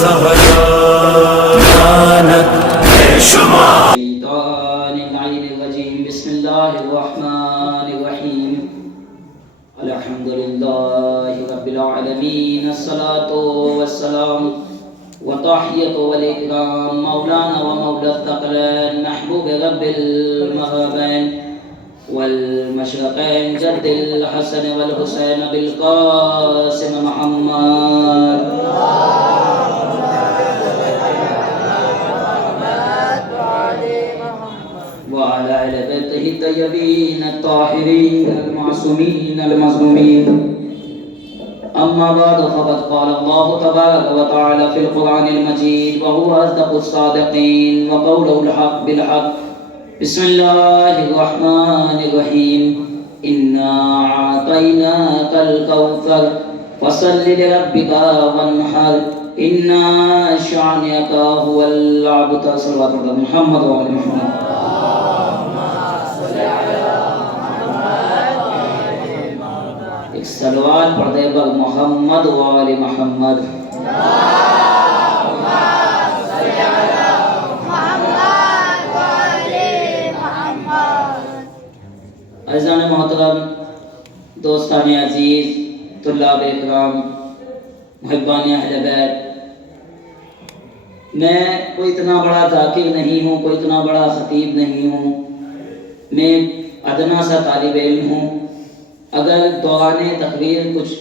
زہرا مانت بے شمار. بسم اللہ الرحمن الرحیم. الحمد للہ رب العالمین. الصلاة والسلام وتحیۃ والاکرام مولانا و مولا الثقلین محبوب رب المغربین والمشرقین جد الحسن والحسین بالقاسم محمد وعلى آل بيته الطيبين الطاهرين المعصومين المظلومين. أما بعد فقد قال الله تبارك وتعالى في القرآن المجيد وهو أصدق الصادقين وقوله الحق بالحق. بسم الله الرحمن الرحيم. إنا أعطيناك الكوثر فصل لربك وانحر إن شانئك هو الأبتر. صلوات الله محمد وعلى محمد. ایک صلوات پڑھ دے بر محمد و آل محمد. عزیزان محترم، دوستان عزیز، طلاب اکرام، محبان اہل بیت، میں کوئی اتنا بڑا ذاکر نہیں ہوں، کوئی اتنا بڑا خطیب نہیں ہوں، میں ادنا سا طالب علم ہوں. اگر دوران تقریر کچھ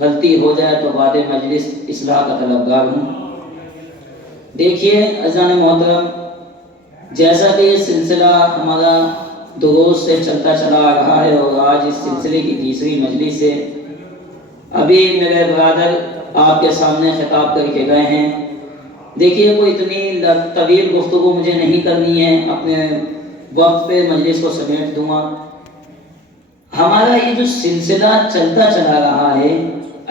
غلطی ہو جائے تو بعد مجلس اصلاح کا طلبگار ہوں. دیکھیے عزیزان محترم، جیسا کہ یہ سلسلہ ہمارا دروس سے چلتا چلا آ رہا ہے اور آج اس سلسلے کی تیسری مجلس ہے. ابھی میرے برادر آپ کے سامنے خطاب کر کے گئے ہیں. دیکھیے کوئی اتنی طویل گفتگو مجھے نہیں کرنی ہے، اپنے وقت پہ مجلس کو سمیٹ دوں گا. ہمارا یہ جو سلسلہ چلتا چلا رہا ہے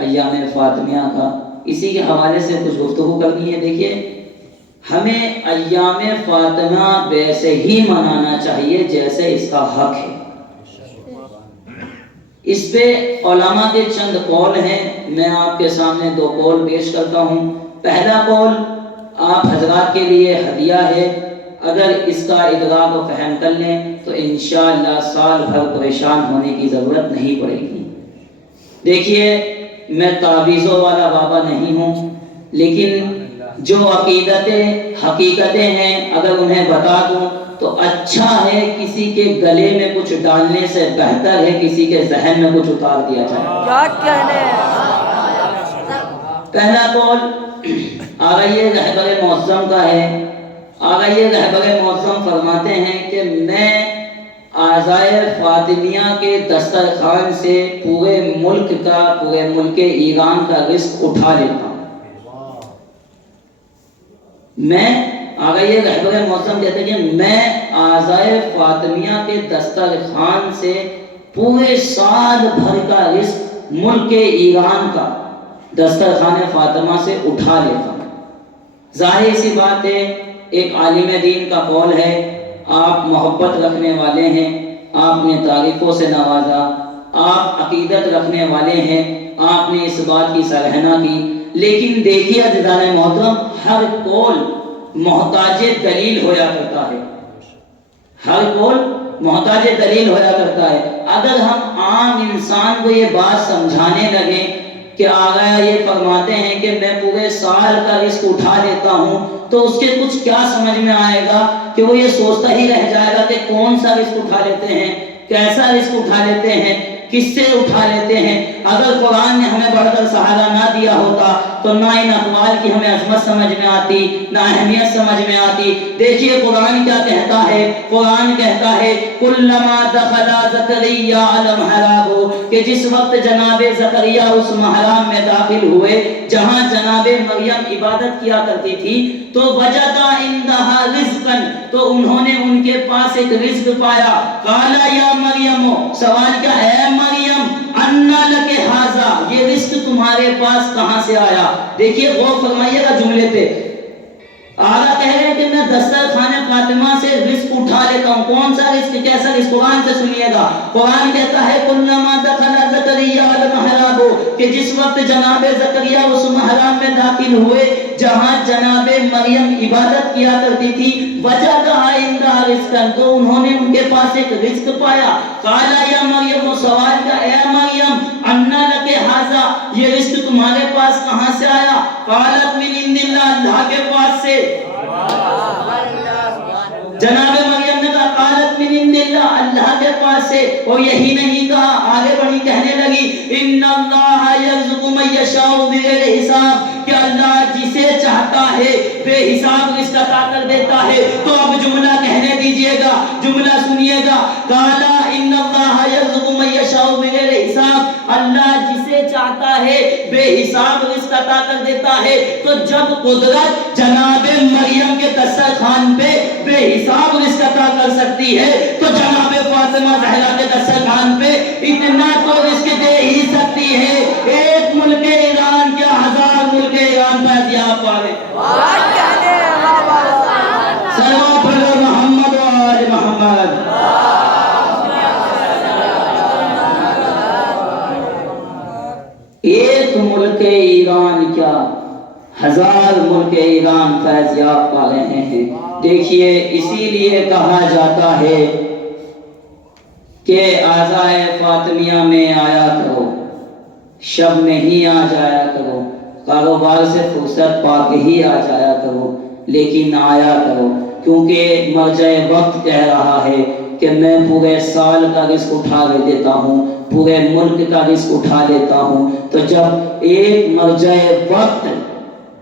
ایام فاطمیہ کا، اسی کے حوالے سے کچھ گفتگو کرنی ہے. دیکھیے ہمیں ایام فاطمہ ویسے ہی منانا چاہیے جیسے اس کا حق ہے. اس پہ علماء کے چند قول ہیں، میں آپ کے سامنے دو قول پیش کرتا ہوں. پہلا قول آپ حضرات کے لیے ہدیہ ہے، اگر اس کا ادراک و فہم کر لیں تو انشاءاللہ سال بھر پریشان ہونے کی ضرورت نہیں پڑے گی. دیکھیے میں تعویذوں والا بابا نہیں ہوں، لیکن جو عقیدتیں حقیقتیں ہیں اگر انہیں بتا دوں تو اچھا ہے. کسی کے گلے میں کچھ ڈالنے سے بہتر ہے کسی کے ذہن میں کچھ اتار دیا جائے. کیا کہنے پہلا قول آغائیے رہبر معظم کا ہے. آغائیے رہبر معظم فرماتے ہیں کہ میں اعضائے فاطمیہ کے دسترخوان سے پورے ملک ایران کا رزق اٹھا لیتا ہوں. میں آغائیے رہبر معظم کہتے ہیں کہ میں اعضائے فاطمیہ کے دسترخوان سے پورے سال بھر کا رزق ملک ایران کا دسترخوان فاطمہ سے اٹھا لیتا ہوں. ظاہر سی بات ہے، ایک عالم دین کا قول ہے، آپ محبت رکھنے والے ہیں، آپ نے تعریفوں سے نوازا، آپ عقیدت رکھنے والے ہیں، آپ نے اس بات کی سراہنا کی. لیکن دیکھیے عزیزان محترم، ہر قول محتاج دلیل ہویا کرتا ہے. ہر قول محتاج دلیل ہویا کرتا ہے. اگر ہم عام انسان کو یہ بات سمجھانے لگیں کہ آقا یہ فرماتے ہیں کہ میں پورے سال کا رزق اٹھا لیتا ہوں، تو اس کے کچھ کیا سمجھ میں آئے گا کہ وہ یہ سوچتا ہی رہ جائے گا کہ کون سا رزق اٹھا لیتے ہیں، کیسا رزق اٹھا لیتے ہیں، کس سے اٹھا لیتے ہیں. اگر قرآن نے ہمیں بڑھ کر سہارا نہ دیا ہوتا تو نہ ان اقوال کی ہمیں عظمت سمجھ میں آتی، نہ اہمیت سمجھ میں آتی. دیکھیے قرآن کیا کہتا ہے. قرآن کہتا ہے کلما دخل زکریا علی المحراب، کہ جس وقت جناب زکریا اس محراب میں داخل ہوئے جہاں جناب مریم عبادت کیا کرتی تھی، تو وجدا عندها رزقا، تو انہوں نے ان کے پاس ایک رزق پایا. قال یا مریم، سوال کیا ہے مریم، انا لک ھذا، یہ رزق تمہارے پاس کہاں سے آیا. دیکھیے غور فرمائیے گا جملے پہ. آقا کہہ رہے ہیں کہ میں دسترخوان فاطمہ سے رزق اٹھا لیتا ہوں. کون سا رزق، کیسا رزق؟ قرآن سے سنیے گا. قرآن کہتا ہے کلما دخل زکریا المحراب، کہ جس وقت جناب زکریا اس محراب حرام میں داخل ہوئے جہاں جناب مریم عبادت کیا کرتی تھی، وجدہا عندہا رزقا، تو انہوں نے ان کے پاس ایک رزق پایا. قال یا مریم، وہ سوال کا اے مریم، انا لک ھذا، یہ رزق تمہارے پاس کہاں سے آیا؟ قالت من عند اللہ، اللہ کے پاس سے. جناب مریم نے کہا قالت من عند اللہ، اللہ کے پاس سے. اور یہی نہیں کہا، آگے بڑھی کہنے لگی ان اللہ یرزق من یشاء بغیر حساب، کہ اللہ جسے چاہتا ہے بے حساب رزق عطا کر دیتا ہے. تو اب جملہ کہنے دیجئے گا، جملہ سنیے گا. قالا ان اللہ یرزق من یشاء بغیر حساب، اللہ جسے چاہتا ہے بے حساب رزق عطا کر دیتا ہے. تو جب قدرت جناب مریم کے دسترخوان پہ بے حساب رزق عطا کر سکتی ہے، تو جناب فاطمہ زہرا کے دسترخوان پہ اتنا تو رزق دے ہی سکتی ہے. ایک ملک ایران کیا ہزار ملک ایران فیضیاب پا رہے. صلوات علی محمد و آل محمد. ایک ملک ایران کیا ہزار ملک ایران فیضیاب پا رہے ہیں. دیکھیے اسی لیے کہا جاتا ہے کہ آزائے فاطمیہ میں آیا کرو، شب میں ہی آ جایا کرو، کاروبار سے فرصت پا کے ہی آ جایا کرو، لیکن آیا کرو، کیونکہ مرجع وقت کہہ رہا ہے کہ میں پورے سال کا رزق اٹھا دیتا ہوں، پورے ملک کا رزق اٹھا لیتا ہوں. تو جب ایک مرجع وقت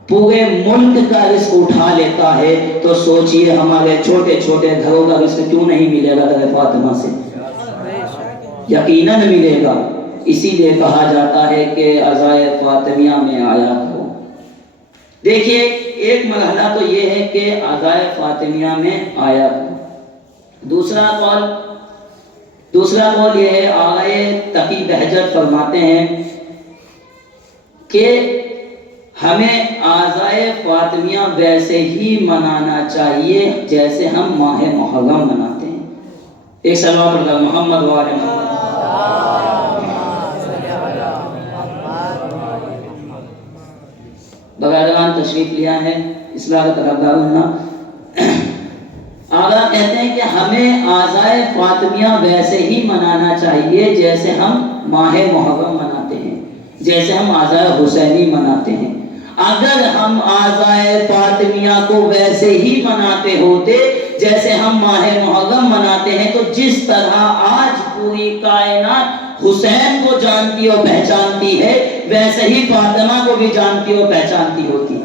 پورے ملک کا رزق اٹھا لیتا ہے تو سوچئے ہمارے چھوٹے چھوٹے گھروں کا رزق کیوں نہیں ملے گا در فاطمہ سے؟ یقیناً ملے گا. اسی لیے کہا جاتا ہے کہ عزائے فاطمیہ میں آیا کرو. دیکھیے ایک مرحلہ تو یہ ہے کہ عزائے فاطمیہ میں آیا کرو. دوسرا قول یہ ہے، آغائے تقی بہجت فرماتے ہیں کہ ہمیں عزائے فاطمیہ ویسے ہی منانا چاہیے جیسے ہم ماہ محرم مناتے ہیں. ایک صلوات علی محمد و آل محمد. بغیران تشریف لیا ہے اصلاح طلبگار اللہ. آغا کہتے ہیں کہ ہمیں عزائے فاطمیہ ویسے ہی منانا چاہیے جیسے ہم ماہ محرم مناتے ہیں، جیسے ہم عزائے حسینی مناتے ہیں. اگر ہم عزائے فاطمیہ کو ویسے ہی مناتے ہوتے جیسے ہم ماہ محرم مناتے ہیں، تو جس طرح آج پوری کائنات حسین کو جانتی اور پہچانتی ہے، ویسے ہی فاطمہ کو بھی جانتی اور پہچانتی ہوتی ہے.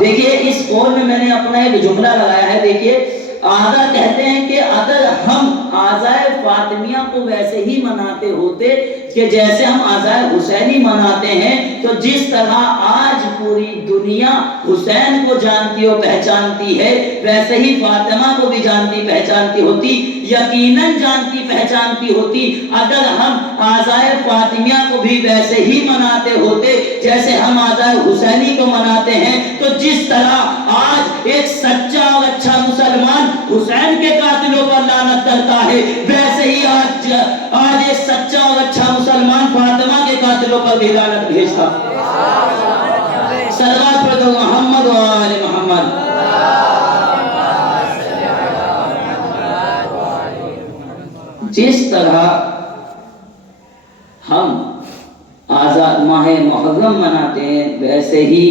دیکھیے اس قول میں نے اپنا ایک جملہ لگایا ہے. دیکھیے آغا کہتے ہیں کہ اگر ہم عزائے فاطمیہ کو ویسے ہی مناتے ہوتے کہ جیسے ہم عزائے حسینی مناتے ہیں، تو جس طرح آج پوری دنیا حسین کو جانتی اور پہچانتی ہے، ویسے ہی فاطمہ کو بھی جانتی پہچانتی ہوتی، یقیناً جانتی پہچانتی ہوتی. اگر ہم عزائے فاطمیہ کو بھی ویسے ہی مناتے ہوتے جیسے ہم عزائے حسینی کو مناتے ہیں، تو جس طرح آج ایک سچا اور اچھا مسلمان حسین کے قاتلوں پر لعنت کرتا ہے، ویسے ہی آج ایک سچا اور اچھا مسلمان فاطمہ کے قاتلوں پر بھی لعنت بھیجتا. صلوات پڑھو محمد و آل محمد. جس طرح ہم ماہ محرم مناتے ہیں، ویسے ہی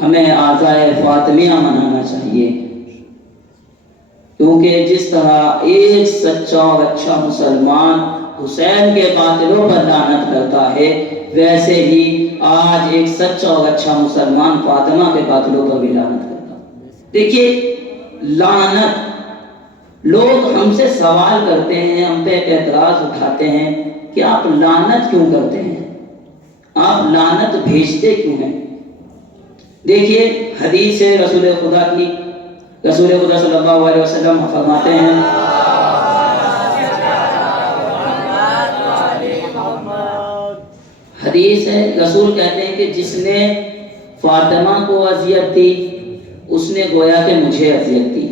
ہمیں عزائے فاطمیہ منانا چاہیے، کیونکہ جس طرح ایک سچا اور اچھا مسلمان حسین کے قاتلوں پر لعنت کرتا ہے، ویسے ہی آج ایک سچا اور اچھا مسلمان فاطمہ کے قاتلوں پر بھی لعنت کرتا ہے. دیکھیے لعنت، لوگ ہم سے سوال کرتے ہیں، ہم پہ ایک اعتراض اٹھاتے ہیں کہ آپ لعنت کیوں کرتے ہیں، آپ لعنت بھیجتے کیوں ہیں. دیکھیے حدیث ہے رسول خدا کی، رسول خدا صلی اللہ علیہ وسلم فرماتے ہیں حدیث ہے، رسول کہتے ہیں کہ جس نے فاطمہ کو اذیت دی اس نے گویا کہ مجھے اذیت دی،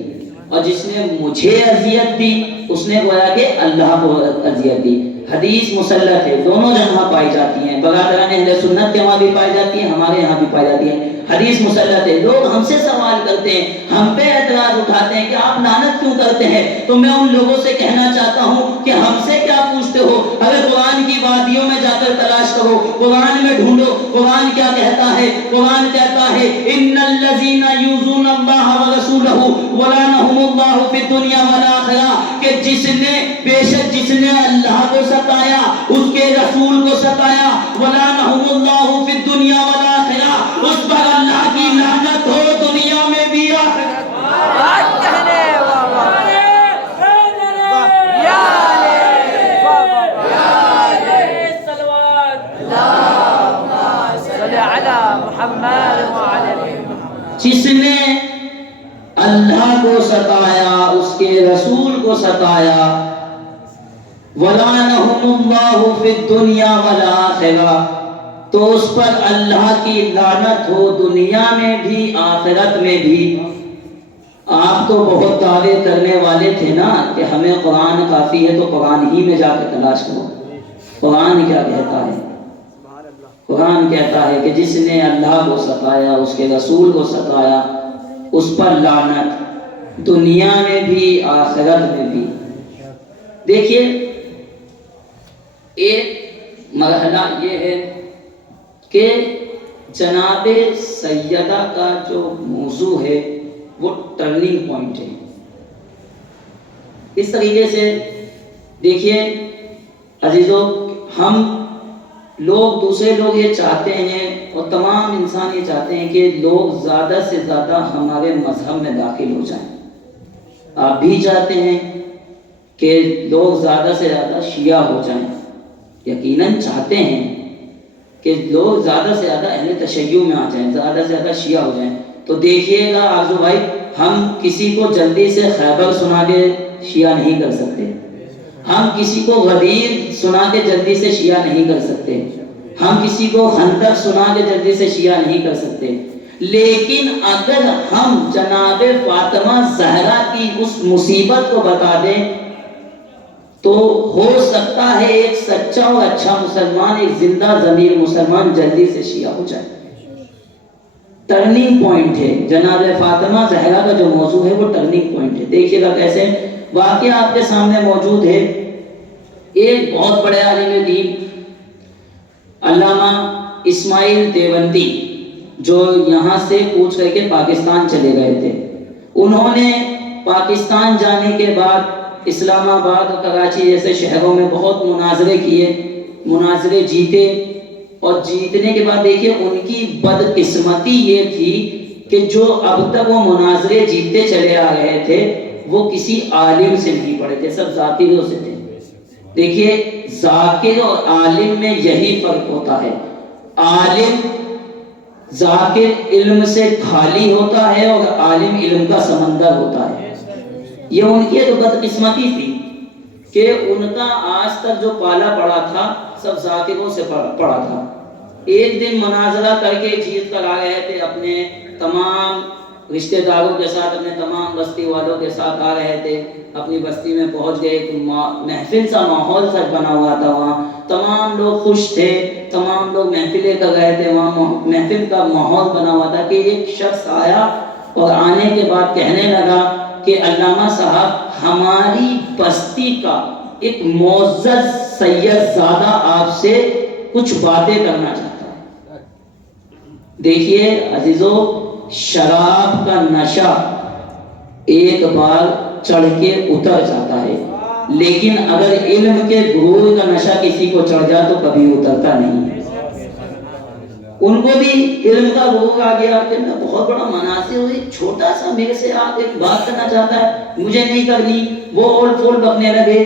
اور جس نے مجھے اذیت دی اس نے گویا کہ اللہ کو اذیت دی. حدیث مسلط ہے، دونوں جگہ پائی جاتی ہیں، برادران اہل سنت کے وہاں بھی پائی جاتی ہیں، ہمارے یہاں بھی پائی جاتی ہیں، حدیث مسلط ہے۔ لوگ ہم سے سوال کرتے ہیں، ہم پہ اعتراض اٹھاتے ہیں کہ آپ لعنت کیوں کرتے ہیں، تو میں ان لوگوں سے کہنا چاہتا ہوں کہ ہم سے کیا پوچھتے ہو؟ اگر قرآن کی وادیوں میں جا کر تلاش کرو، قرآن میں ڈھونڈو، قرآن کیا کہتا ہے؟ قرآن کہتا ہے ان الذین یؤذون اللہ ورسولہ ولعنهم اللہ فی الدنیا والآخرہ، کہ بے شک جس نے اللہ کو ستایا، اس کے رسول کو ستایا، ولعنهم اللہ فی الدنیا والآخرہ، اس پر اللہ کی لعنت ہو دنیا میں بھی آخرت جس نے اللہ کو ستایا، اس کے رسول کو ستایا، وَلَعَنَهُمُ اللَّهُ فِي الدُّنْيَا وَالْآخِرَةِ، تو اس پر اللہ کی لعنت ہو دنیا میں بھی آخرت میں بھی۔ آپ تو بہت دعوے کرنے والے تھے نا کہ ہمیں قرآن کافی ہے، تو قرآن ہی میں جا کے تلاش کرو۔ قرآن کیا کہتا ہے؟ قرآن کہتا ہے کہ جس نے اللہ کو ستایا، اس کے رسول کو ستایا، اس پر لعنت دنیا میں بھی آخرت میں بھی۔ دیکھیے ایک مرحلہ یہ ہے کہ جناب سیدہ کا جو موضوع ہے وہ ٹرننگ پوائنٹ ہے۔ اس طریقے سے دیکھیے عزیزو، ہم لوگ، دوسرے لوگ یہ چاہتے ہیں اور تمام انسان یہ چاہتے ہیں کہ لوگ زیادہ سے زیادہ ہمارے مذہب میں داخل ہو جائیں۔ آپ بھی چاہتے ہیں کہ لوگ زیادہ سے زیادہ شیعہ ہو جائیں، یقیناً چاہتے ہیں کہ لوگ زیادہ سے زیادہ اہل تشیع میں آ جائیں، زیادہ سے زیادہ شیعہ ہو جائیں۔ تو دیکھیے گا آرزو بھائی، ہم کسی کو جلدی سے خیبر سنا کے شیعہ نہیں کر سکتے، ہم کسی کو غدیر سنا کے جلدی سے شیعہ نہیں کر سکتے، ہم کسی کو خندق سنا کے جلدی سے شیعہ نہیں کر سکتے، لیکن اگر ہم جناب فاطمہ زہرا کی اس مصیبت کو بتا دیں تو ہو سکتا ہے ایک سچا اور اچھا مسلمان، ایک زندہ ضمیر مسلمان جلدی سے شیعہ ہو جائے۔ ٹرننگ پوائنٹ ہے جناب فاطمہ زہرا کا جو موضوع ہے، وہ ٹرننگ پوائنٹ ہے۔ دیکھیے گا کیسے واقعہ آپ کے سامنے موجود ہے۔ ایک بہت بڑے عالم دین علامہ اسماعیل دیوبندی، جو یہاں سے کوچ کر کے پاکستان چلے گئے تھے، انہوں نے پاکستان جانے کے بعد اسلام آباد اور کراچی جیسے شہروں میں بہت مناظرے کیے، مناظرے جیتے، اور جیتنے کے بعد دیکھیے ان کی بدقسمتی یہ تھی کہ جو اب تک وہ مناظرے جیتتے چلے آ رہے تھے وہ کسی عالم سے نہیں پڑھے تھے، سب ذاکروں سے تھے۔ دیکھیے ذاکر اور عالم میں یہی فرق ہوتا ہے، عالم ذاکر علم سے خالی ہوتا ہے اور عالم علم کا سمندر ہوتا ہے۔ یہ ان کی تو بدقسمتی تھی کہ ان کا آج تک جو پالا پڑا تھا سب ذاکروں سے پڑا تھا۔ ایک دن مناظرہ کر کے جیت کر آ رہے تھے، اپنے تمام رشتہ داروں کے ساتھ، اپنے تمام بستی والوں کے ساتھ آ رہے تھے، اپنی بستی میں پہنچ گئے، محفل سا ماحول سا بنا ہوا تھا، وہاں تمام لوگ خوش تھے، تمام لوگ محفلیں کر رہے تھے، وہاں محفل کا ماحول بنا ہوا تھا کہ ایک شخص آیا اور آنے کے بعد کہنے لگا کہ علامہ صاحب ہماری بستی کا ایک معزز سید زادہ آپ سے کچھ باتیں کرنا چاہتا ہے۔ دیکھیے عزیزو، شراب کا نشہ ایک بار چڑھ کے اتر جاتا ہے، لیکن اگر علم کے غرور کا نشہ کسی کو چڑھ جائے تو کبھی اترتا نہیں ہے۔ ان کو بھی علم کا غرور آ گیا کہ میں بہت بڑا مناظر ہوئی، چھوٹا سا میرے سے آپ ایک بات کرنا چاہتا ہے، مجھے نہیں کرنی، وہ اول فول بکنے لگے۔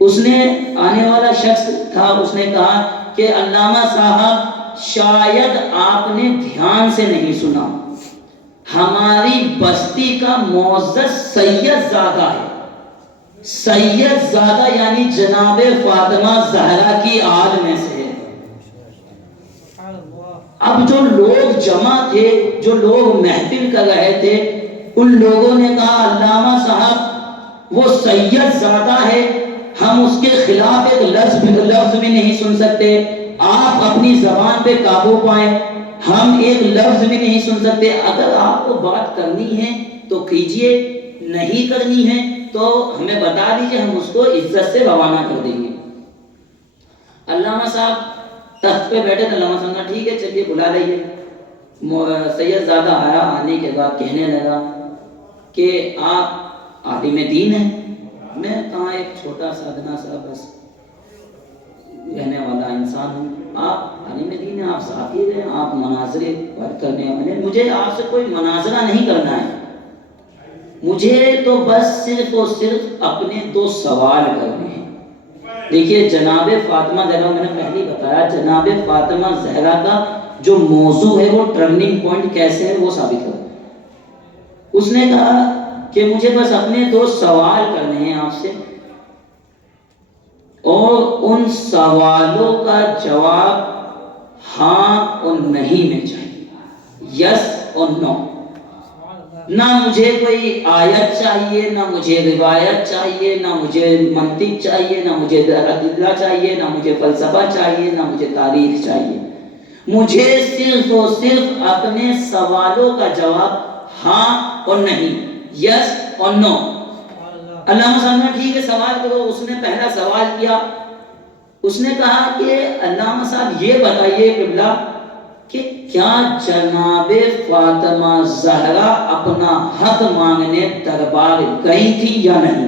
اس نے آنے والا شخص تھا، اس نے کہا کہ علامہ صاحب شاید آپ نے دھیان سے نہیں سنا، ہماری بستی کا معزز سید زادہ ہے، سید زادہ یعنی جناب فاطمہ زہرا کی آل میں سے ہے۔ اب جو لوگ جمع تھے، جو لوگ محفل کر رہے تھے، ان لوگوں نے کہا علامہ صاحب وہ سید زادہ ہے، ہم اس کے خلاف ایک لفظ بھی نہیں سن سکتے. آپ اپنی زبان پہ قابو پائیں, ہم ایک لفظ بھی نہیں سن سکتے. اگر آپ کو بات کرنی ہے تو کیجئے, نہیں کرنی ہے تو ہمیں بتا دیجئے, ہم اس کو عزت سے روانہ کر دیں گے. علامہ صاحب تخت پہ بیٹھے تھے, علامہ صاحب نے ٹھیک ہے چلیے بلا لائیے. سید زادہ آیا, آنے کے بعد کہنے لگا کہ آپ عالم دین ہیں. میں کہاں ایک چھوٹا سا ادنا سا بس رہنے والا انسان ہوں, آپ عالم دین ہیں, آپ ساتھی ہیں, آپ مناظرے کرنے والے. مجھے آپ سے کوئی مناظرہ نہیں کرنا ہے, مجھے تو بس صرف اور صرف اپنے 2 سوال کرنے ہیں. دیکھیے جناب فاطمہ زہرا, میں نے پہلے بتایا جناب فاطمہ زہرا کا جو موضوع ہے وہ ٹرننگ پوائنٹ کیسے ہے وہ ثابت کرو. اس نے کہا کہ مجھے بس اپنے 2 سوال کرنے ہیں آپ سے, اور ان سوالوں کا جواب ہاں اور نہیں میں چاہیے, یس اور نو. نہ مجھے کوئی آیت چاہیے, نہ مجھے روایت چاہیے, نہ مجھے منطق چاہیے, نہ مجھے ادلہ چاہیے, نہ مجھے فلسفہ چاہیے, نہ مجھے تاریخ چاہیے. مجھے صرف اور صرف اپنے سوالوں کا جواب ہاں اور نہیں, یس اور نو. علامہ صاحب نے ٹھیک ہے سوال کرو. اس نے پہلا سوال کیا, اس نے کہا کہ علامہ صاحب یہ بتائیے قبلہ کہ کیا جناب فاطمہ زہرا اپنا حق مانگنے دربار گئی تھی یا نہیں؟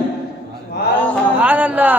سبحان اللہ.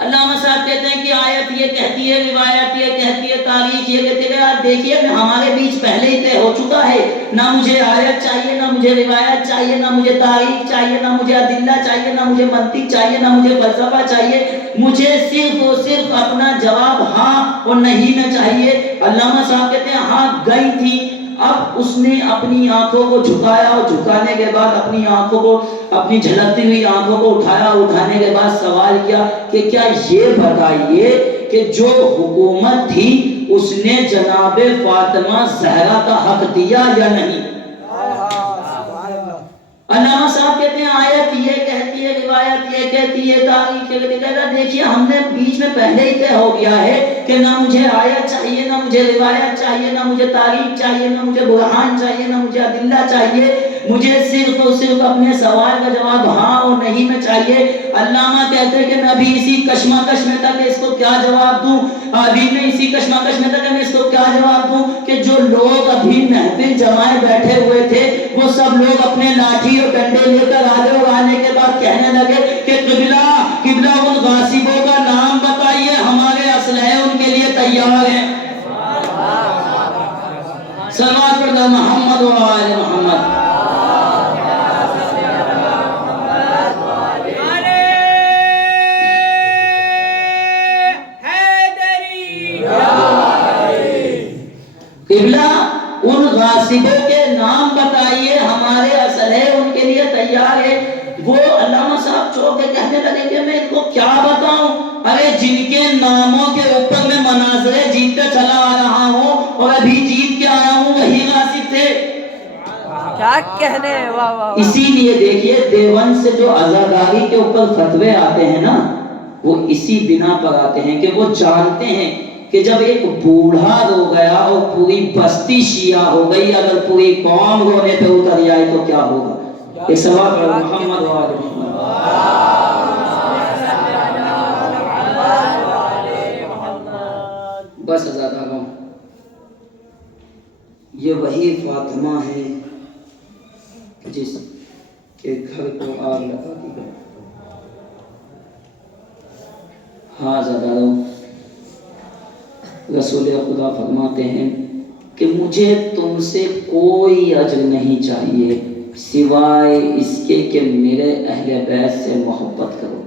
علامہ صاحب کہتے ہیں کہ آیت یہ کہتی ہے, روایت یہ کہتی ہے, تاریخ یہ کہتی ہے. دیکھیے ہمارے بیچ پہلے ہی طے ہو چکا ہے, نہ مجھے آیت چاہیے, نہ مجھے روایت چاہیے, نہ مجھے تاریخ چاہیے, نہ مجھے ادلہ چاہیے, نہ مجھے منطق چاہیے, نہ مجھے فلسفہ چاہیے. مجھے صرف اور صرف اپنا جواب ہاں اور نہیں میں چاہیے. علامہ صاحب کہتے ہیں ہاں گئی تھی. اب اس نے اپنی آنکھوں کو جھکایا, اور جھکانے کے بعد اپنی آنکھوں کو, اپنی جھلکتی ہوئی آنکھوں کو اٹھایا, اٹھانے کے بعد سوال کیا کہ کیا یہ بتائیے کہ جو حکومت تھی اس نے جناب فاطمہ زہرا کا حق دیا یا نہیں؟ علامہ صاحب کہتے ہیں آیت یہ کہتی ہے, روایت یہ کہتی ہے, تاریخ یہ کہتی ہے. دیکھیے ہم نے بیچ میں پہلے ہی طے ہو گیا ہے کہ نہ مجھے آیت چاہیے, نہ مجھے روایت چاہیے, نہ مجھے تاریخ چاہیے, نہ مجھے برہان چاہیے, نہ مجھے ادلہ چاہیے. مجھے صرف اور صرف اپنے سوال کا جواب ہاں اور نہیں میں چاہیے. علامہ کہتے ہیں کہ میں ابھی اسی کشمکش میں تھا کہ اس کو کیا جواب دوں, ابھی میں اسی کشمکش میں تھا کہ میں اس کو کیا جواب دوں کہ جو لوگ ابھی محفل جمائے بیٹھے ہوئے تھے وہ سب لوگ اپنے لاٹھی اور ڈنڈے لے کر آگے, اور آنے کے بعد کہنے لگے کہ قبلہ ان غاصبوں کا نام بتائیے, ہمارے اسلحے ان کے لیے تیار ہیں. صلوات پڑھو محمد و آل محمد. قبلہ ان غاصبوں کے نام بتائیے, ہمارے اسلحے ان کے لیے تیار ہے. وہ علامہ صاحب چوک کے کہنے لگے کہ میں ان کو کیا بتاؤں, ارے جن کے ناموں کے اوپر میں مناظرے جیتتے چلا آ رہا ہوں اور ابھی جیت کے آیا ہوں وہی غاصب تھے. کیا کہنے, واہ واہ. اسی لیے دیکھیے دیوبند سے جو عزاداری کے اوپر فتوے آتے ہیں نا, وہ اسی بنا پر آتے ہیں کہ وہ جانتے ہیں کہ جب ایک بوڑھا رو گیا اور پوری بستی شیعہ ہو گئی, اگر پوری قوم رونے پہ اتر جائے تو کیا ہوگا. ایک سوال ہے محمد و آل محمد. بس ازادہ ہوں, یہ وہی فاطمہ ہے جس کے گھر کو آگ لگا دی گئی. ہاں ازادہ ہوں, رسول خدا فرماتے ہیں کہ مجھے تم سے کوئی اجر نہیں چاہیے سوائے اس کے کہ میرے اہل بیت سے محبت کرو.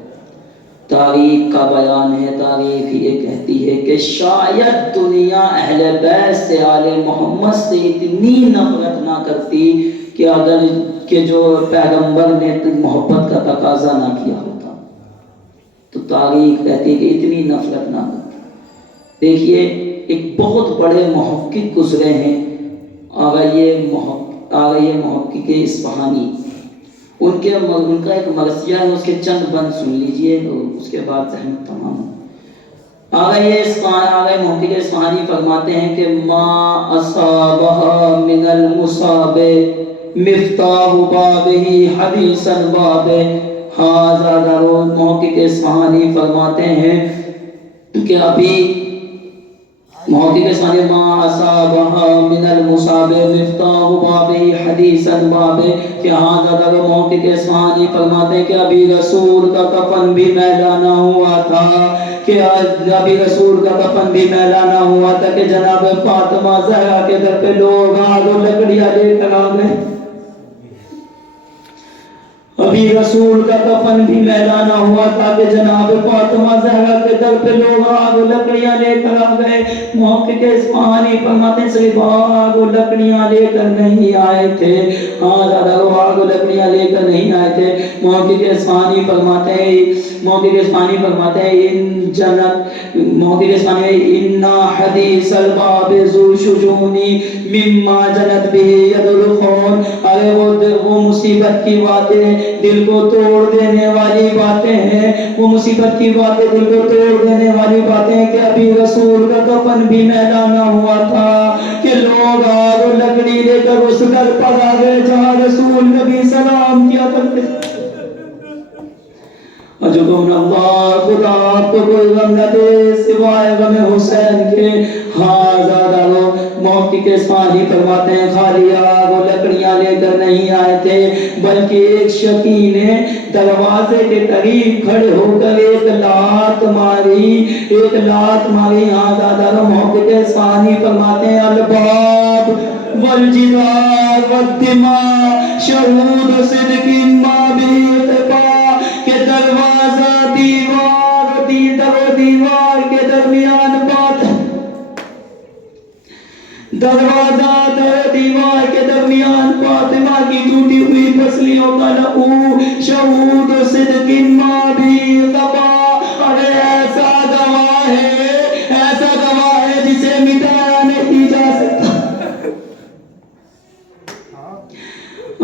تاریخ کا بیان ہے, تاریخ یہ کہتی ہے کہ شاید دنیا اہل بیت سے, آل محمد سے اتنی نفرت نہ کرتی کہ اگر کہ جو پیغمبر نے محبت کا تقاضا نہ کیا ہوتا. تو تاریخ کہتی ہے کہ اتنی نفرت نہ کرتی. دیکھیے ایک بہت بڑے محقق گزرے ہیں, آغای محقق اصفہانی, ان کا ایک مرثیہ ہے، اس کے چند بند سن لیجئے، اس کے بعد زحمت تمام. آگے محقق اصفہانی فرماتے ہیں کہ ما اصابہ من المصاب مفتاح بابہ حدیث الباب. ہاذا دارون. محقق اصفہانی فرماتے ہیں کہ ابھی محقق اصفہانی ما اصابہ من المصاب مفتاح بابہ حدیث الباب کہ ہاذا دارون. محقق اصفہانی فرماتے ہیں کہ ابھی رسول کا کفن بھی میلا نہ ہوا تھا، کہ ابھی رسول کا کفن بھی میلا نہ ہوا تھا کہ جناب فاطمہ زہرا کے در پہ لوگ آگ و لکڑیاں لے کر آ گئے. ابھی رسول کا کفن بھی میلا نہ ہوا تھا کہ جناب فاطمہ زہرا کے در پہ لوگ آگ و لکڑیاں لے کر آ گئے. محقق اصفہانی فرماتے ہیں صرف آگ و لکڑیاں لے کر نہیں آئے تھے. ہاں زیادہ وہ آگ و لکڑیاں لے کر نہیں آئے تھے. محقق اصفہانی فرماتے ہیں ان جنت محقق اصفہانی ان حدیث الباب ذو شجونی مما جنت به ید الخون. ارے وہ مصیبت کی باتیں دل کو توڑ دینے والی باتیں ہیں، وہ مصیبت کی باتیں دل کو توڑ دینے والی باتیں ہیں کہ ابھی رسول کا کفن بھی میلا نہ ہوا تھا کہ لوگ آگ و لکڑی لے کر اس گھر پر آ گئے جہاں رسول نبی سلام کیا کرتے. اجکم اللہ خدا آپ کو کوئی غم نہ دے سوائے غم حسین کے. ہاذا دارو. محقق اصفہانی فرماتے ہیں خالی آگ و لکڑیاں لے کر نہیں آئے تھے بلکہ ایک شقی نے دروازے کے قریب کھڑے ہو کر ایک لات ماری. ہاذا دارو. محقق اصفہانی فرماتے ہیں الباب والجدار والدماء شہود صدق ما بیتبا کہ دروازہ دیوار کے درمیان بات فاطمہ کی ٹوٹی ہوئی پسلیوں کا لہو شہود صدق ما بیتبا. ارے ایسا گواہ ہے جسے مٹایا نہیں جا سکتا.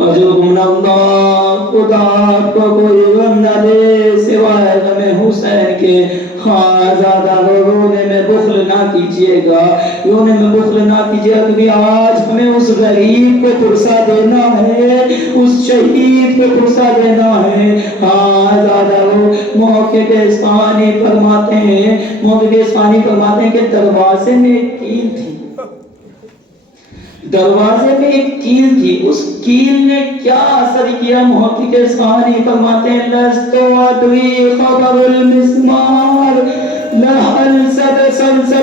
اجرکم اللہ خدا آپ کو کوئی غم نہ دے سوائے غم حسین کے. ہاں زیادہ رونے میں بخل نہ کیجیے گا، رونے میں بخل نہ کیجیے گا کیونکہ آج ہمیں اس غریب کو پرسہ دینا ہے، اس شہید کو پرسہ دینا ہے. ہاں زیادہ محقق اصفہانی فرماتے ہیں کہ دروازے میں ایک کیل تھی، اس کیل نے کیا اثر کیا. محقق اصفہانی فرماتے ہیں لست ادری خبر المسمار لہل سد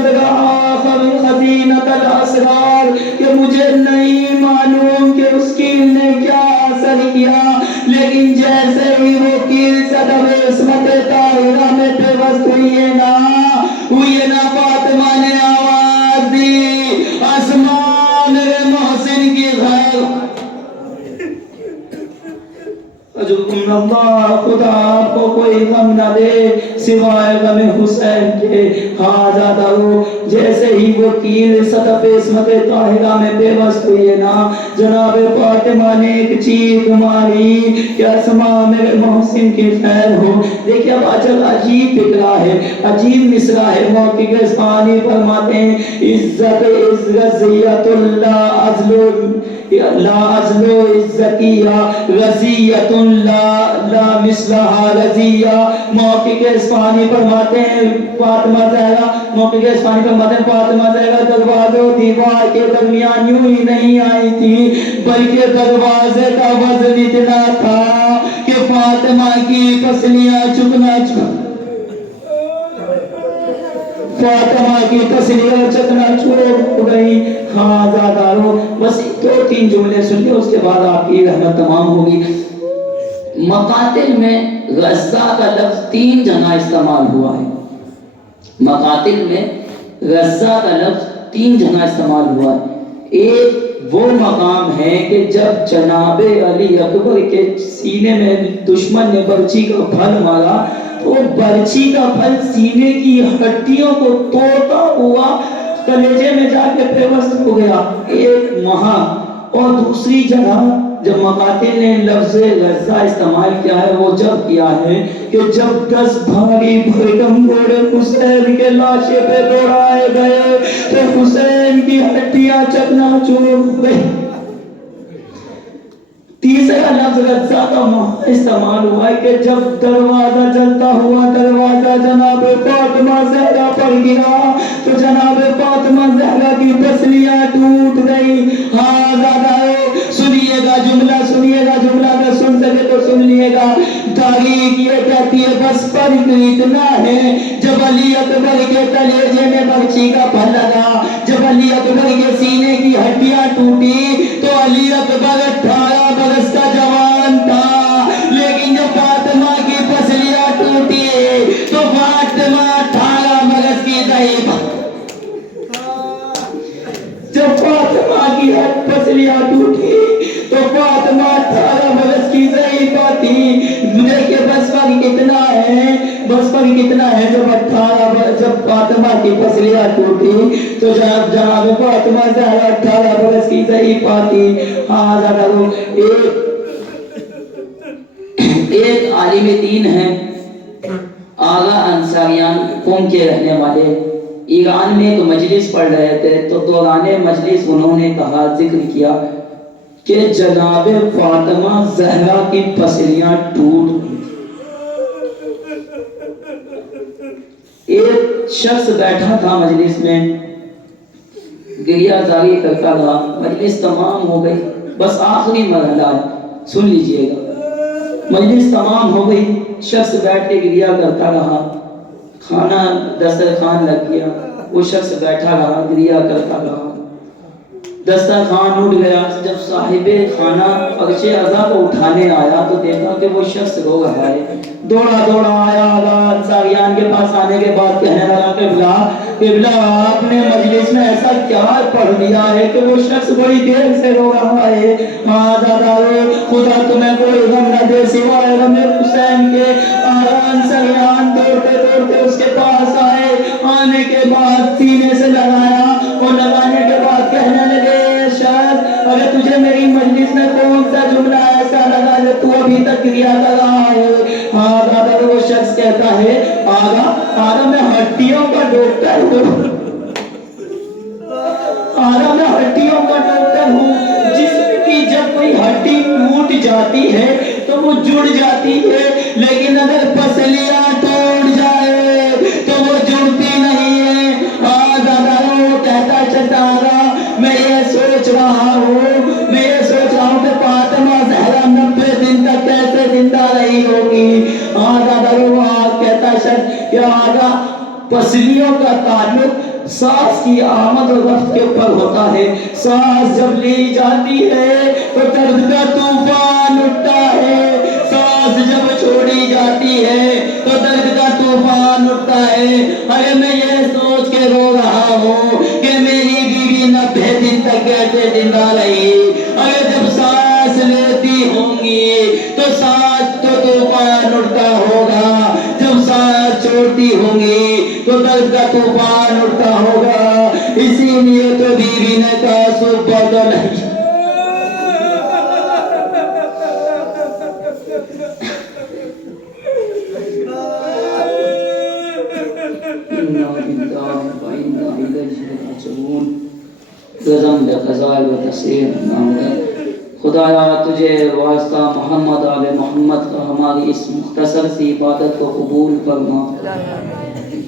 رہا خزینۃ الاسرار کہ مجھے نہیں معلوم کہ اس کیل نے کیا اثر کیا، لیکن جیسے ہی وہ کیل صدر عصمت طاہرہ میں پیوست ہوئی ہے نا فاطمہ نے آواز دی اسماء میرے محسن کی خیر. اجرکم اللہ خدا آپ کو کوئی غم نہ دے سوائے غم حسین کے. ہاذا دارو. جیسے ہی وہ کیل صدف عصمت طاہرہ میں پیوست ہوئی ہے نا جناب فاطمہ نے ایک چیخ ماری کہ اسماء میرے محسن کی خیر ہو. دیکھیں اب عجیب فکرہ ہے، عجیب مصرع ہے. محقق اصفہانی فرماتے ہیں عزت رضیت اللہ ازلو لا ازلو عزتیہ رضیت لا مثلہا رضیہ. محقق اصفہانی فرماتے ہیں فاطمہ زہرا دروازے و دیوار کے درمیان یوں ہی نہیں آئی تھی بلکہ دروازے کا وزن اتنا تھا کہ فاطمہ کی پسلیاں چکنا چور ہو گئی. ہاں زیادہ بس 2-3 جملے سن لیں اس کے بعد آپ کی رحمت تمام ہوگی. مقاتل میں غزہ کا لفظ 3 جگہ استعمال ہوا ہے. مقاتل میں غزہ کا لفظ 3 جگہ استعمال ہوا ہے. ایک وہ مقام ہے کہ جب جناب علی اکبر کے سینے میں دشمن نے برچھی کا پھل مارا تو برچھی کا پھل سینے کی ہڈیوں کو توڑتا ہوا کلیجے میں جا کے پیوست ہو گیا. ایک وہاں اور دوسری جگہ جب مقاتل نے لفظ غزہ استعمال کیا ہے وہ جب کیا ہے کہ جب 10 بھاری بھرکم گھوڑے حسین کے لاشے پہ دوڑائے گئے تو حسین کی ہڈیاں چکنا چور ہو گئی. تیسرا لفظ غزہ کا استعمال ہوا ہے کہ جب دروازہ جلتا ہوا دروازہ جناب فاطمہ زہرا پر گرا تو جناب فاطمہ زہرا کی پسلیاں ٹوٹ گئی. ہاں دادا سنیے گا جملہ اگر سن سکے تو سن لیے گا. تاریخ یہ کہتی ہے بس فرق اتنا ہے جب علی اکبر کے کلیجے میں برچی کا پھل لگا, جب علی اکبر کے سینے کی ہڈیاں ٹوٹی تو علی اکبر 18 برس کا جوان تھا, لیکن جب فاطمہ کی پسلیاں ٹوٹی تو فاطمہ 18 برس کی ضعیف. جب فاطمہ کی پسلیاں ٹوٹی تو فاطمہ 18 برس کی ضعیفہ تھی. دیکھیے بس فرق کتنا ہے جب فاطمہ کی پسلیاں ٹوٹی تو جناب فاطمہ زہرا 18 برس کی ضعیفہ تھی. ہاں ذرا ایک عالم دین ہے آغا انصاریان قوم کے رہنے والے, ایران میں ایک مجلس پڑھ رہے تھے تو دوران مجلس انہوں نے کہا ذکر کیا کہ جناب فاطمہ زہرا کی پسلیاں ٹوٹ گئی. ایک شخص بیٹھا تھا مجلس میں, گریہ زاری کرتا رہا, مجلس تمام ہو گئی, بس آخری مرحلہ ہے سن لیجئے گا. مجلس تمام ہو گئی, شخص بیٹھ کے گریہ کرتا رہا, کھانا دسترخوان لگ گیا, وہ شخص بیٹھا رہا گریہ کرتا رہا, دسترخوان اٹھ گیا. جب صاحب خانہ فرش عزا کو اٹھانے آیا تو دیکھا کہ وہ شخص رو رہا ہے. دوڑا آیا انصاریان کے پاس, آنے کے بعد کہنے لگا قبلہ آپ نے مجلس میں ایسا کیا پڑھ دیا ہے کہ وہ شخص بڑی دیر سے رو رہا ہے. ہاں دادا خدا تمہیں کوئی غم نہ دے سوائے غم حسین کے. انصاریان دوڑتے اس کے پاس آئے, آنے کے بعد سینے سے لگایا اور لگانے کے بعد کہنے لگے شاید اگر تجھے میری مجلس میں کون سا جملہ ایسا لگا جو تو ابھی تک گریہ کر رہا ہے. ہاں دادا وہ شخص کہتا ہے آگا میں ہڈیوں کا ڈاکٹر ہوں, میں ہڈیوں کا ڈاکٹر ہوں. جسم کی جب کوئی ہڈی ٹوٹ جاتی ہے تو وہ جڑ جاتی ہے, لیکن اگر پسلیاں ٹوٹ جائے تو وہ جڑتی نہیں ہے. ہاں دادا وہ کہتا چلتا آگا میں یہ سوچ رہا ہوں کہ فاطمہ زہرا 90 دن تک کیسے زندہ رہی ہوگی. ہاں دادا وہ کہتا شخص کہ آگا پسلیوں کا تعلق سانس کی آمد و رفت کے اوپر ہوتا ہے. سانس جب لی جاتی ہے تو درد کا طوفان اٹھتا ہے, سانس جب چھوڑی جاتی ہے تو درد کا طوفان اٹھتا ہے. ارے میں یہ سوچ کے رو رہا ہوں کہ میری بیوی 90 دن تک کیسے زندہ رہی. اگر جب سانس لیتی ہوں گی تو سانس تو طوفان اٹھتا ہوگا, جب سانس چھوڑتی ہوں گی تو درد کا طوفان اٹھتا ہوگا. اسی لیے تو بیوی نے کہا صبح تو نہیں. خدایا تجھے واسطہ محمد آل محمد کا ہماری اس مختصر سی عبادت کو قبول فرما.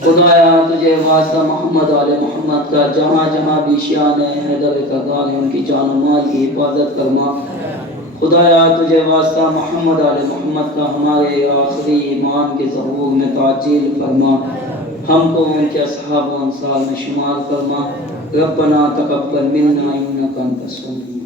خدایا تجھے واسطہ محمد آل محمد کا جہاں جہاں بھی شان حیدر کرار ہے ان کی جان و مال کی حفاظت فرما. خدایا تجھے واسطہ محمد آل محمد کا ہمارے آخری ایمان کے ظہور میں تعجیل فرما. ہم کو ان کے اصحاب و انصار میں شمار فرما. ربنا تقبل منا انک انت السمیع